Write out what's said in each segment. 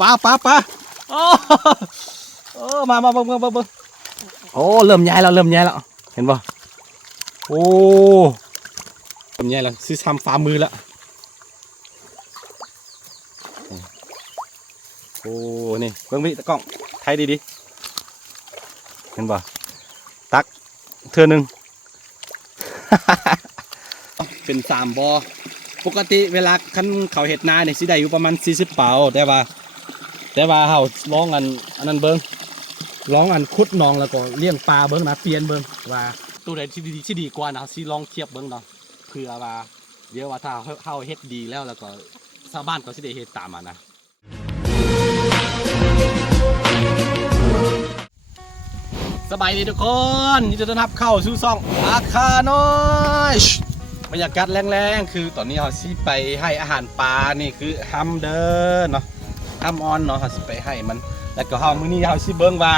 ปลาโอ้มาเบิ่งโอ้เริ่มใหญ่แล้วเห็นป่ะโอ้เริ่มใหญ่แล้วซื้อทำฝ่ามือแล้วโอ้นี่เบิ่งพี่ตะกล้องไทยดีเห็นป่ะตักเทื่อนึง เป็น3 บ่อปกติเวลาคันเขาเห็ดนาเนี่ยสิได้อยู่ประมาณ40 เป๋าแต่ว่าเฮาลองอันนั้นเบิ่งลองอันขุดหนองแล้วก็เลี้ยงปลาเบิ่งนะเปลี่ยนเบิ่งว่าตัวใดที่ดีกว่านะสิลองเทียบเบิ่งเนาะเพื่อว่าเดี๋ยวว่าถ้าเฮาเฮ็ดดีแล้วก็ชาวบ้านก็สิได้เฮ็ดตามมานะสบายดีทุกคนยินดีต้อนรับเข้าสู่ช่องอาคาน้อยบรรยากาศแรงๆคือตอนนี้เราสิไปให้อาหารปลานี่คือฮัมเดินเนาะฮัมออนเนาะเราสิไปให้มันแล้วก็เฮามื้อนี้เราสิเบิ่งว่า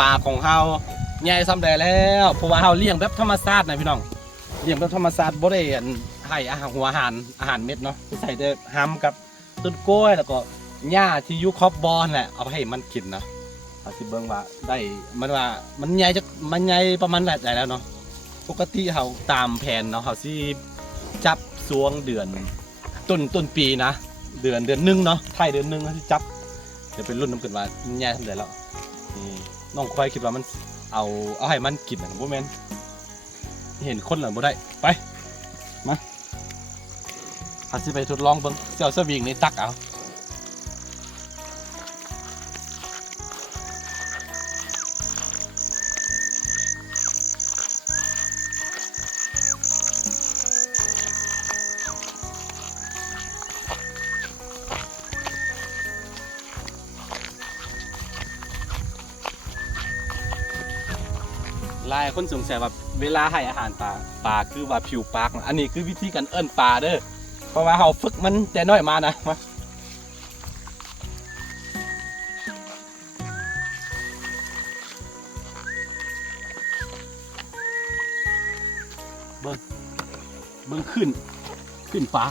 ปลาของเฮาใหญ่ซ้ำใดแล้วเพราะว่าเฮาเลี้ยงแบบธรรมชาตินะพี่น้องเลี้ยงแบบธรรมชาติบ่ได้ให้อาหารหัวอาหารเม็ดเนาะใส่แต่ฮัมกับต้นกล้วยแล้วก็หญ้าที่อยู่ขอบบอนแหละเอาไปให้มันกินนะเราสิเบิ่งว่าได้มันใหญ่จักมันใหญ่ประมาณไหนแล้วเนาะปกติเฮาตามแผนเนาะเฮาสิจับช่วงเดือนต้นปีนะเดือนนึงเนาะไทยเดือนนึงที่จับเดี๋ยวเป็นรุ่นน้ำเกิดว่าแย่ทำได้แล้วนี่น้องควายคิดว่ามันเอาให้มันกินนะบ่แม่นเห็นคนหรือบ่ได้ไปมาหาสิไปทดลองเบิ่งเจ้าสวิงนี่ตักเอาหลายคนสงสัยว่าเวลาให้อาหารปลาคือว่าผิวปากอันนี้คือวิธีการเอิ้นปลาเด้อเพราะว่าเราฝึกมันแต่น้อยมานะมาเบิ่งขึ้นปลา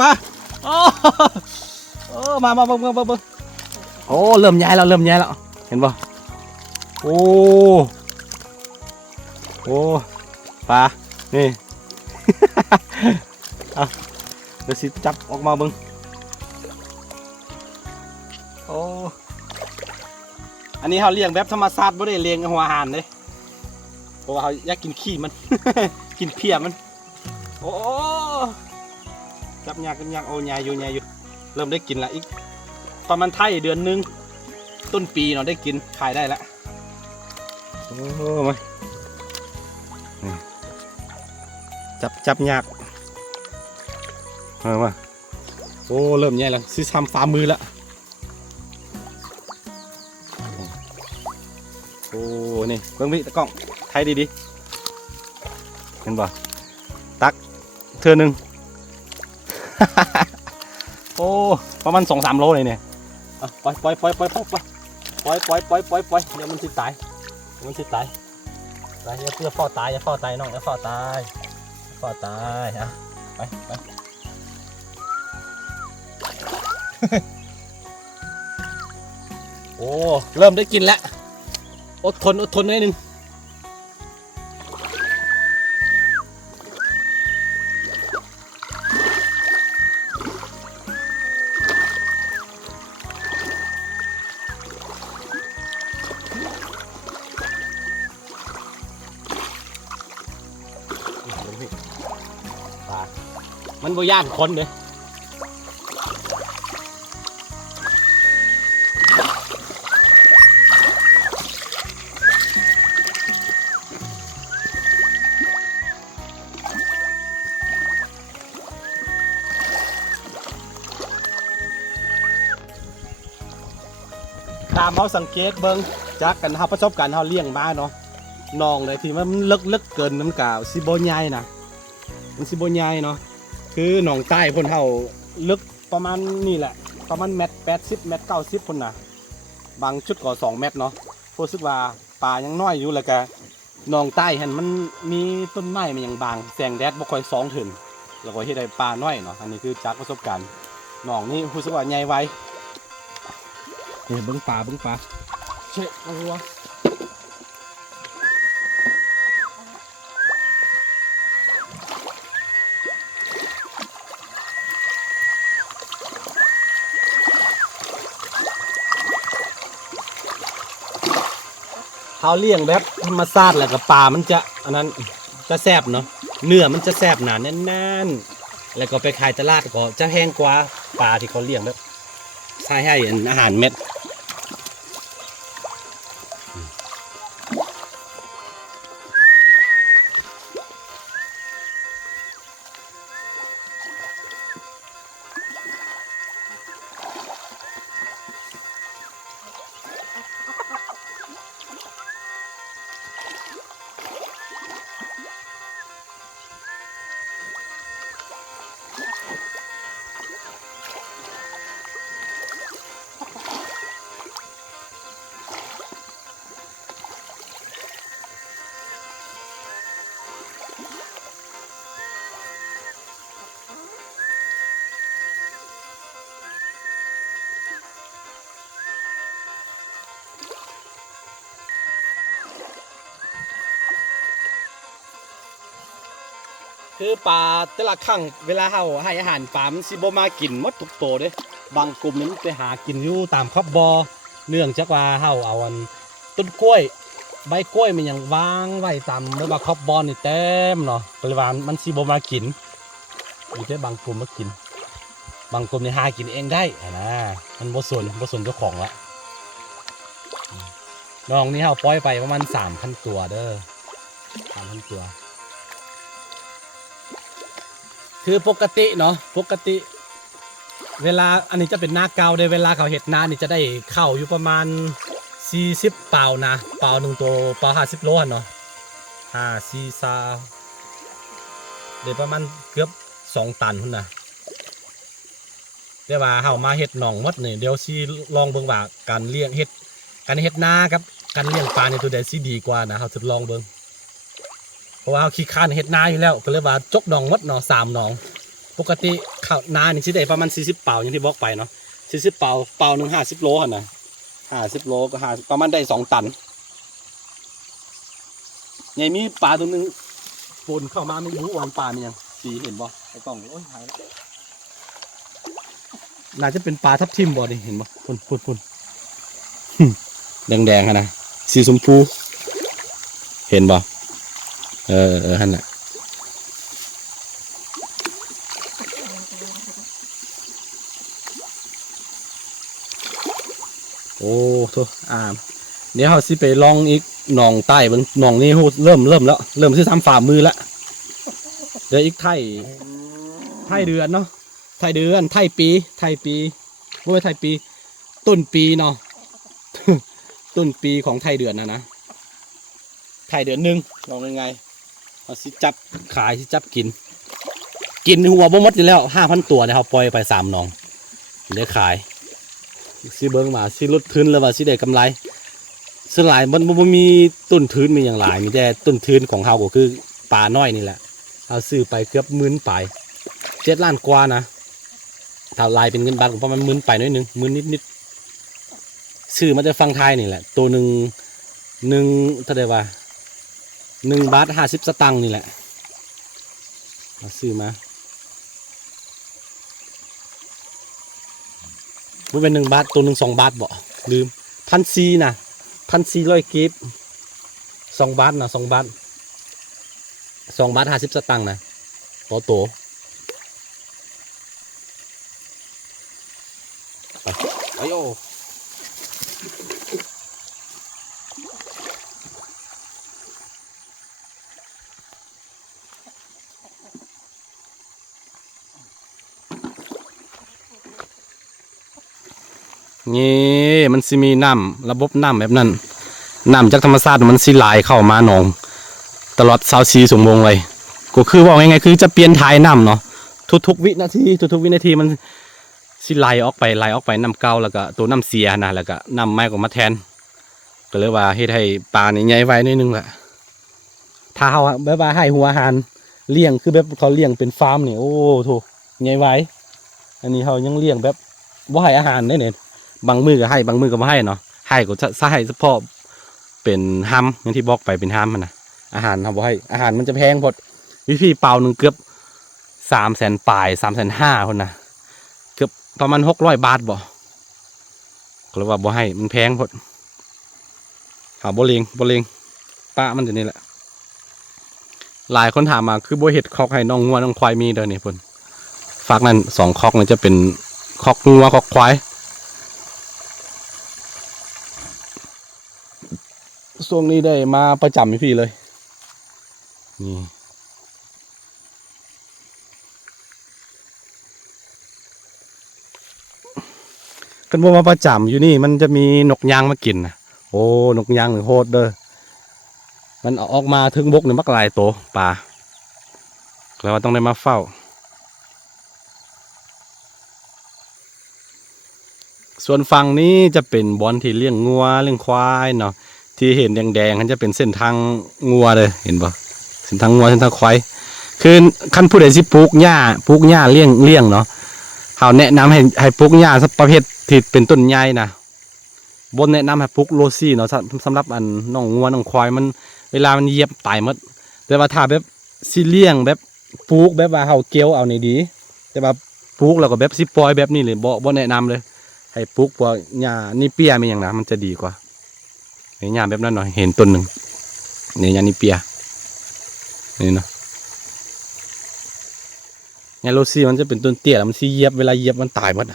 ปลาโอ้มาเบิ่งโอ้เริ่มใหญ่แล้วเห็นป่ะโอ้ปลานี่ เอาเดี๋ยวสิจับออกมาเบิ่งโอ้อันนี้เขาเลี้ยงแบบธรรมชาติไม่ได้เลี้ยงหัวอาหารเลยเพราะว่าเขาอยากกินขี้มัน กินเพี้ยมันโอ้จับยากโอ้ยายอยู่เริ่มได้กินละอีกประมาณไทยเดือนนึงต้นปีเนาะได้กินขายได้ละโอ้มาจับยากมาโอ้เริ่มใหญ่แล้วซื้อทำฝ่ามือละโอ้นี่เบิ่งพี่ตะกล้องไทยดีเห็นป่ะตักเทื่อนึง โอ้ประมาณ2-3 โลเลยเนี่ยปล่อยเดี๋ยวมันสิตายตายอย่าเพื่อเฝ้าตายน้องอย่าเฝ้าตายฮะไป โอ้เริ่มได้กินแล้วอดทนนิดนึงมันบ่ย่านคนเด้ ตามเขาสังเกตเบิ่งจากกันเขาประสบการณ์เขาเลี้ยงมาเนาะน้องเลยที่มันลึกเกินน้ำกาวซิโบใหญ่นะมันซิโบใหญ่เนาะคือหนองใต้คนเขาลึกประมาณนี่แหละประมาณ1.80 เมตร 90คนนะบางชุดก็2 เมตรเนาะรู้สึกว่าป่ายังน้อยอยู่แล้วก็หนองใต้เห็นมันมีต้นไม้มันยังบางแสงแดดบ่ค่อยส่องถึงแล้วก็เฮ็ดให้ป่าน้อยเนาะอันนี้คือจากประสบการณ์หนองนี่รู้สึกว่าใหญ่ไวนี่เบิ่งป่าเช็ดเอาหัวเขาเลี้ยงแบบธรรมชาติแล้วก็ปลามันจะอันนั้นจะแซ่บเนาะเนื้อมันจะแซ่บหนาแน่นๆแล้วก็ไปขายตลาดก็จะแพงกว่าปลาที่เขาเลี้ยงแบบใช้ให้อาหารเม็ดคือปลาแต่ละครั้งเวลาเราให้อาหารปลามันสิบ่มากินหมดทุกตัวเด้บางกลุ่มมันไปหากินอยู่ตามขอบบ่อเนื่องจากว่าเราเอาต้นกล้วยใบกล้วยมันยังวางไว้ตามหรือว่าขอบบ่อนี่เต็มเนาะก็เลยว่ามันสิบ่มากินมีแต่บางกลุ่มมากินบางกลุ่มนี่หากินเองได้นะมันบ่สนเจ้าของละน้องนี่เราปล่อยไปประมาณ 3,000 ตัวเด้อ 3,000 ตัวคือปกติเนาะปกติเวลาอันนี้จะเป็นหน้าเกาได้เวลาเขาเห็ดนานี่จะได้เข้าอยู่ประมาณ40 เป่านะเป่า1ตัวเป่า50 โลเนาะ4 เดี๋ยวประมาณเกือบ2 ตันพุ่นนะเดี๋ยวว่าเขามาเห็ดหนองมดนี่เดี๋ยวซีลองเบิ่งว่าการเลี้ยงเห็ดนากับการเลี้ยงปลาในตัวใดซีดีกว่านะเขาจะลองเบิ่งเพราะว่าเขาขี้คร้านเห็ดนาอยู่แล้วก็เลยว่าจกหนองมดเนาะ3 หนองปกติข้าวนานี่สิได้ประมาณ40 เป่าอย่างที่บอกไปเนาะ40 เป่าหนึ่ง50 โลหั่นน่ะ50 โลก็ประมาณได้2 ตันเนี่ยมีปลาตัวนึงปนเข้ามาไม่รู้ว่าปลาเนี่ยสีเห็นบ่ไอ้กล้องโอ้ยหายน่าจะเป็นปลาทับทิมบ่ดิเห็นบ่พุ่นแดงๆนะสีชมพูเห็นบ่หั่นน่ะโอ้โธ่เดี๋ยวเราสิไปลองอีกหนองใต้เบิ่งหนองนี้เริ่มแล้วเริ่มที่3 ฝ่ามือแล้วเดี๋ยวอีกไทยเดือนเนาะไทยเดือนไทยปีไม่ใช่ไทยปีต้นปีเนาะ ต้นปีของไทยเดือนนะไทยเดือน1ลองยังไงเอาสิจับขายสิจับกินหัวบ่หมดอยู่แล้ว 5,000 ตัวเนี่ยเขาปล่อยไป3 หนองเดี๋ยวขายสิเบิ้งมาสิลดทุนแล้วว่าสิได้กำไรส่วนหลายมันบ่มีต้นทุนมีอย่างหลายมีแต่ต้นทุนของเขาก็คือปลาน้อยนี่แหละเอาซื้อไปเกือบ10,000 ไป7 ล้านกว่านะถ้าลายเป็นเงินบาทประมาณ10,000 ไปน้อยนึง10,000 นิดซื้อมาจะฟังไทยนี่แหละตัวหนึ่งเท่าไหร่ว่า1 บาท 50 สตางค์นี่แหละเอาซื้อมามันเป็น1 บาทตัวหนึ่ง2 บาทบ่ลืม1,400นะ1,400 กีบ2 บาทนะ2 บาท2 บาท 50 สตางค์นะต่อตัวไปโอ้ นี่มันสิมีน้ำระบบน้ำแบบนั้นน้ำจากธรรมชาติมันสิไหลเข้ามาหนองตลอด24 ชั่วโมงเลยก็คือว่าไงคือจะเปลี่ยนถ่ายน้ำเนาะทุกๆวินาทีมันสิไหลออกไปน้ำเก่าแล้วก็ตัวน้ำเสียนะแล้วก็น้ำใหม่ก็มาแทนก็เลยว่าเฮ็ดให้ปลานี่ใหญ่ไว้นิดนึงแหละถ้าเฮาแบบว่าให้หัวอาหารเลี้ยงคือแบบเขาเลี้ยงเป็นฟาร์มนี่โอ้โถใหญ่ไว้อันนี้เฮายังเลี้ยงแบบบ่ให้อาหารได้เนี่ยบางมือก็ให้บางมือก็บ่ให้เนาะให้ก็จะให้เฉพาะเป็นฮัมอย่างที่บอกไปเป็นฮัมมันนะอาหารเฮาบ่ให้อาหารมันจะแพงพอดพี่เปล่าหนึ่งเกือบ300,000ปลาย350,000คนนะเกือบประมาณ600 บาทบ่ก็เลยว่าบ่ให้มันแพงพอดหาบ่เลี้ยงป้ามันจะนี่แหละหลายคนถามมาคือบ่เฮ็ดคอกให้น้องงัวน้องควายมีเด้อนี่เพิ่นฝากนั่น2 คอกมันจะเป็นคอกงัวคอกควายช่วงนี้ได้มาประจำพี่เลยนี่กันบ่มาประจำอยู่นี่มันจะมีนกยางมากินนะโอ้นกยางหรือโหดเด้อมันออกมาถึงบกเนี่ยมักหลายโตปลาแล้วต้องได้มาเฝ้าส่วนฝั่งนี้จะเป็นบอนที่เลี้ยงงัวเลี้ยงควายเนาะที่เห็นแดงๆมันจะเป็นเส้นทางงัวเลยเห็นปะเส้นทางงัวเส้นทางควายคือขั้นผู้ใดสิปลูกหญ้าเลี้ยงเนาะเขาแนะนำให้ปลูกหญ้าสักประเภทที่เป็นต้นใหญ่นะบนแนะนำให้ปลูกโรซี่เนาะสำหรับอันน้องงัวน้องควายมันเวลามันเหยียบตายหมดแต่ว่าถ้าแบบสิเลี้ยงแบบปลูกแบบว่าเขาเกี่ยวเอาในดีแต่ว่าปลูกแล้วก็แบบสิปล่อยแบบนี้เลยบ่แนะนำเลยให้ปลูกพวกหญ้านี่เปียมีอย่างนะมันจะดีกว่าหญ้าแบบนั้นหน่อยเห็นต้นหนึ่งนี่หญ้านี่เปียนี่เนาะหญ้าโรซี่มันจะเป็นต้นเตี้ยแล้วมันสิเหยียบเวลาเหยียบมันตายหมด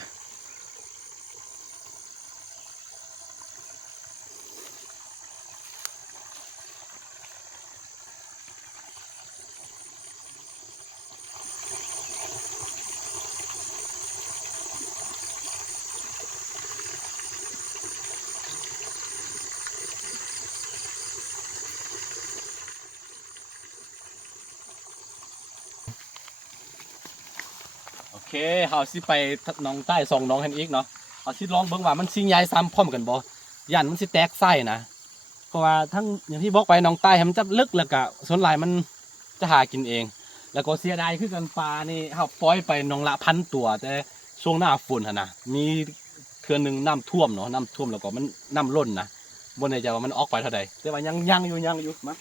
โอเคเฮาสิไปน้องใต้2น้องกันอีกเนาะเฮาสิลองเบิ่งว่ามันสิใหญ่ซ้ำพร้อมกันบ่ย่านมันสิแตกไส้นะเพราะว่าทั้งอย่างที่บอกไปน้องใต้มันจะลึกแล้วก็ส่วนหลายมันจะหากินเองแล้วก็เสียดายคือกันปลานี่เฮาปล่อยไปน้องละ1,000 ตัวแต่ช่วงหน้าฝนหั่นนะมีเทื่อนึงน้ำท่วมเนาะน้ำท่วมแล้วก็มันน้ำล้นนะบ่แน่ใจว่ามันออกไปเท่าใดแต่ว่ายังอยู่มา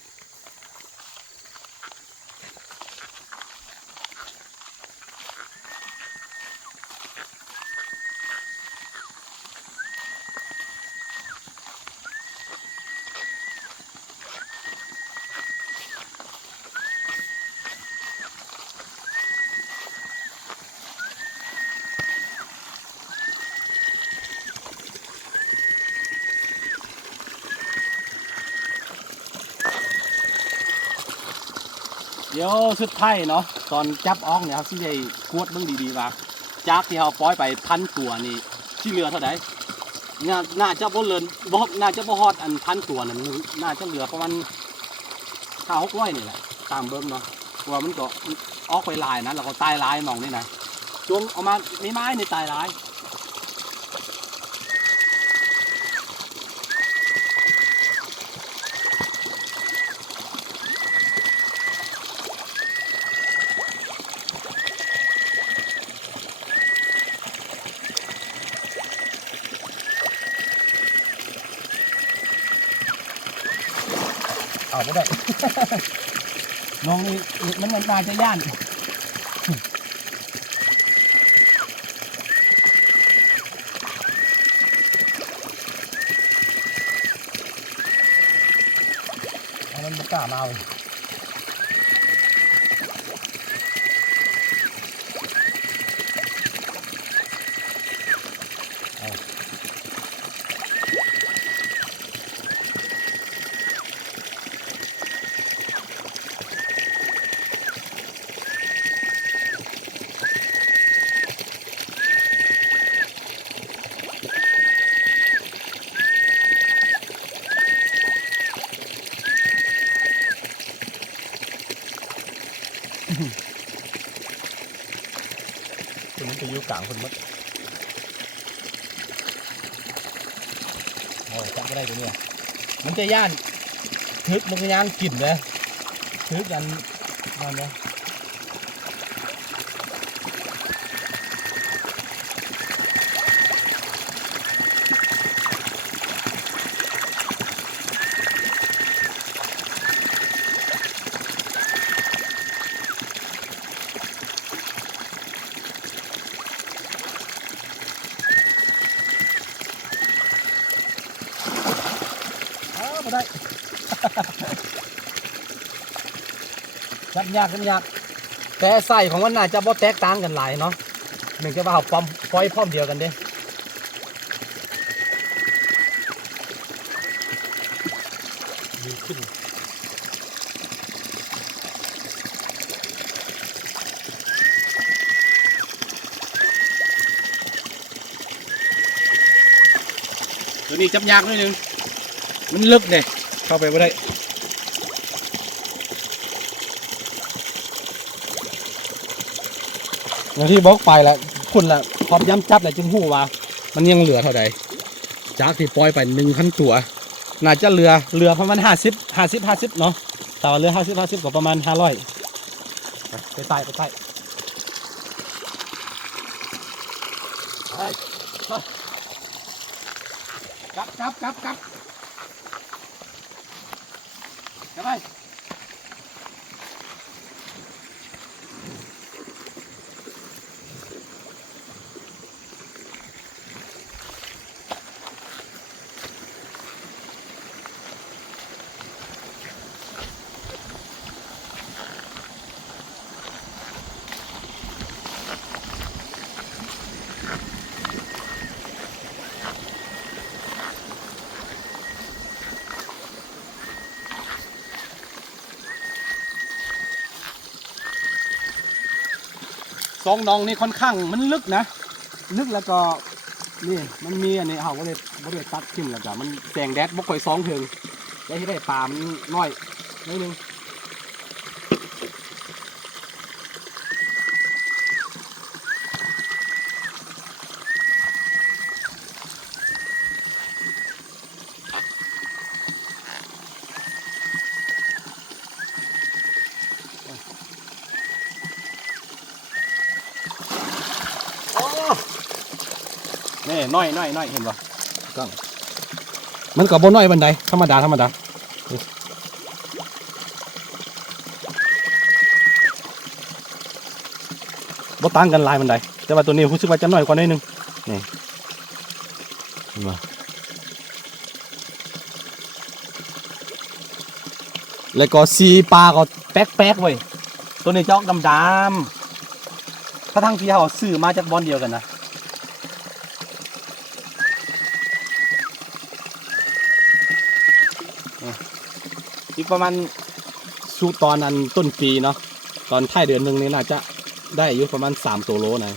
เดี๋ยวสุดท้ายเนาะตอนจับออกเนี่ยครับสิได้กวดเบิ่งดีๆว่าจากที่เฮาปล่อยไป1,000 ตัวนี่สิเหลือเท่าใดน่าจะบ่เลินบ่น่าจะบ่ฮอดอัน1,000 ตัวนั่นน่าจะเหลือประมาณ500-600นี่แหละตามเบิ่งเนาะเพราะว่ามันก็ออกไปหลายนะแล้วก็ตายหลายหม่องนี่นะช่วงเอามาไม้นี่ตายหลายเอาบ่ได้ น้องนี่มันน่าจะย่านมันบ่กล้ามาเอา คุณมันจะอยู่กลางคนมัดโอ้จับไม่ได้ตัวนี้มันจะย่านทึกมันก็ย่านกลิ่นเลยทึกกันมันเลยไม่ได้ยับยากแต่ใส่ของมันน่าจะบ่แตกต่างกันหลายเนาะหนึ่งจะว่าความพอยพร้อมเดียวกันเด้ดีขึ้นตัวนี้จับยากนิดนึงมันลึกเนี่ยเข้าไปไม่ได้อย่างที่บอกไปแล้วคุณละพอย้ำจับแล้วจึงหูว่ามันยังเหลือเท่าใดจากที่ปล่อยไป1,000 ตัวน่าจะเหลือประมาณ50เนาะแต่ว่าเหลือ50ก็ประมาณ500ไปใต้กลับไปสองน้องนี่ค่อนข้างมันลึกนะลึกแล้วก็นี่มันมีอันนี้เขาก็เลยตัดขึ้นแล้วจ้ะมันแสงแดดบ่ค่อยส่องถึงได้ที่ได้ปลามันน้อยนิดนึงนี่น้อยเห็นป่ะก็มันก็บ่น้อยบันไดธรรมดาบ่ต่างกันหลายบันไดแต่ว่าตัวนี้รู้สึกว่าจะน้อยกว่านิดนึงนี่เห็นป่ะแล้วก็สีปลาก็แป๊กเว้ยตัวนี้จะออกดำถ้าทั้งที่เขาซื้อมาจากบอนเดียวกันนะอีกประมาณสูตอนนั้นต้นปีเนาะตอนท้ายเดือนหนึ่งนี่น่าจะได้อายุประมาณ3 ตัวโลนะ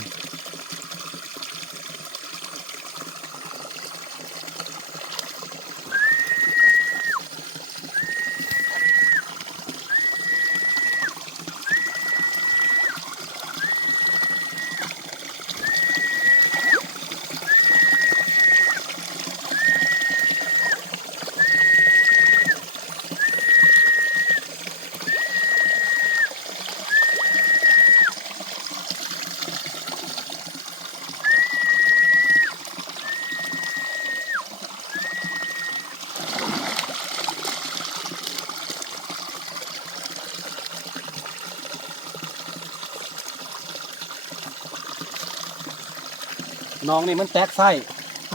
น้องนี่มันแตกไส้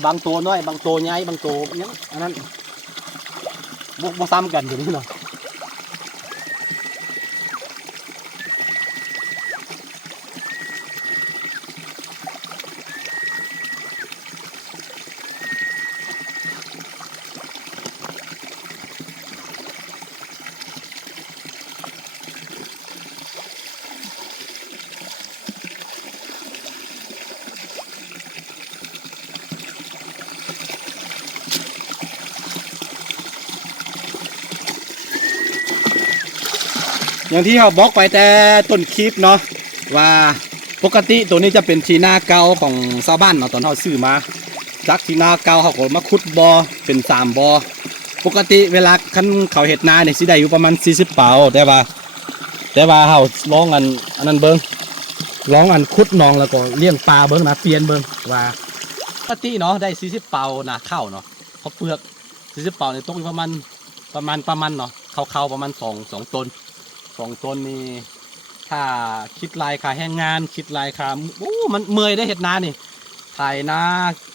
บางตัวน้อยบางตัวใหญ่บางตัวยังอันนั้นบ่ซ้ำกันอยู่นี่เนาะ อย่างที่เขาบอกไปแต่ต้นคลิปเนาะว่าปกติตัวนี้จะเป็นทีนาเก่าของชาวบ้านเนาะตอนเขาซื้อมาจากทีนาเก่าเขาก็มาขุดบ่อเป็น3บ่อปกติเวลาคันเขาเฮ็ดนาเนี่ยสิได้อยู่ประมาณ40เป๋าแต่ว่าเขาลองอันนั้นเบิ่งลองอันขุดหนองแล้วก็เลี้ยงปลาเบิ่งนะเปลี่ยนเบิ่งว่าปกติเนาะได้40เป๋านะข้าวเนาะเขาเปลือก40เป๋าเนี่ยตกอยู่ประมาณเนาะข้าวประมาณ2ต้น2ต้นนี่ถ้าคิดรายค่าแรงงานคิดรายค่ามันเมื่อยได้เฮ็ดนานี่ถ่ายนา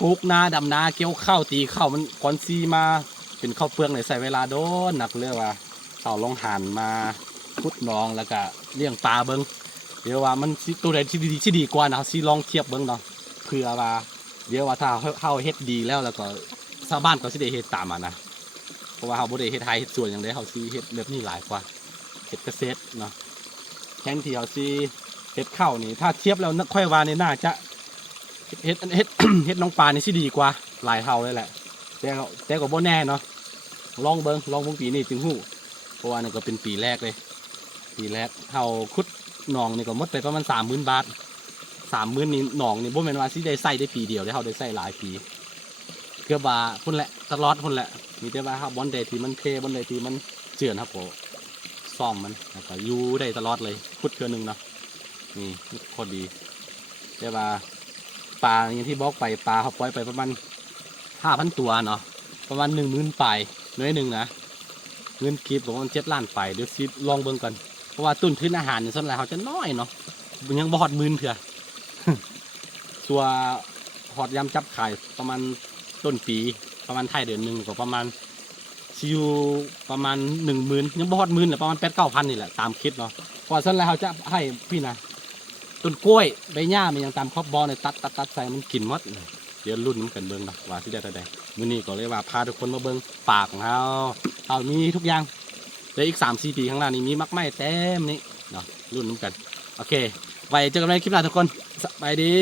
ปลูกนาดำนาเกี่ยวข้าวตีข้าวมันก่อนซีมาเป็นข้าวเปลือกเนี่ยใส่เวลาโดนหนักเลยว่าเขาลองหันมาขุดหนองแล้วก็เลี้ยงปลาเบิ้งเดี๋ยวว่ามันตัวใดที่ดีกว่านะซีลองเทียบเบิ้งเนาะเพื่อว่าเดี๋ยวว่าถ้าเขาเฮ็ดดีแล้วก็ชาวบ้านเขาสิได้เฮ็ดตามมานะเพราะว่าเขาบ่ได้เฮ็ดไทยเฮ็ดสวนอย่างใดเขาสิเฮ็ดแบบนี้หลายกว่าเฮ็ดเกษตรเนาะแทนที่เขาสิเฮ็ดข้าวนี่ถ้าเทียบแล้วค่อยว่านี่น่าจะเฮ็ด เฮ็ดน้องปลานี่สิดีกว่าหลายเท่าเลยแหละแต่ก็บ่แน่เนาะลองเบิ่งปีนี้จึงฮู้เพราะว่านี่ก็เป็นปีแรกเลยปีแรกเฮาขุดหนองนี่ก็หมดไปประมาณ 30,000 บาท 30,000นี่หนองนี่บ่แม่นว่าสิได้ใส่ได้ปีเดียวได้เฮาได้ใส่หลายปีเกือบว่าพุ่นแหละตลอดพุ่นแหละมีแต่ว่าเฮาบ่อนใดที่มันเพบ่อนใดที่มันเจือนครับก็ซ่อมมันแล้วก็อยู่ได้ตลอดเลยขุดเทื่อนึงเนาะนี่โคตรดีแต่ว่าปลาอย่างที่บอกไปปลาเขาปล่อยไปประมาณ 5,000 ตัวเนาะประมาณ 10,000 ปลายน้อยหนึ่งนะเงินกีบประมาณ7 ล้านไปเดี๋ยวซิลองเบิ่งกันเพราะว่าต้นทุนอาหารในส่วนใหญ่เขาจะน้อยเนาะยังบ่ฮอดหมื่นเถื่อ ส่วนฮอดยำจับขายประมาณต้นปีประมาณท้ายเดือนหนึ่งก็ประมาณซิวประมาณ 10,000ยังบ่ฮอดหมื่นแหละประมาณ 8-9,000นี่แหละตามคิดเนาะเพราะส่วนใหญ่เขาจะให้พี่นะต้นกล้วยใบหญ้ามันยังตามครอบบอลเนี่ยตัดใส่มันกินหมดเดี๋ยวรุ่นมันกันเบิ่งเนาะว่าสิได้เท่าใดมื้อนี้ก็เลยว่าพาทุกคนมาเบิ่งปากของเรามีทุกอย่างเดี๋ยวอีก 3-4 ปีข้างหน้านี้มีมักไม้เต็มนี่เนาะรุ่นมันกันโอเคไว้เจอกันในคลิปหน้าทุกคนสบายดี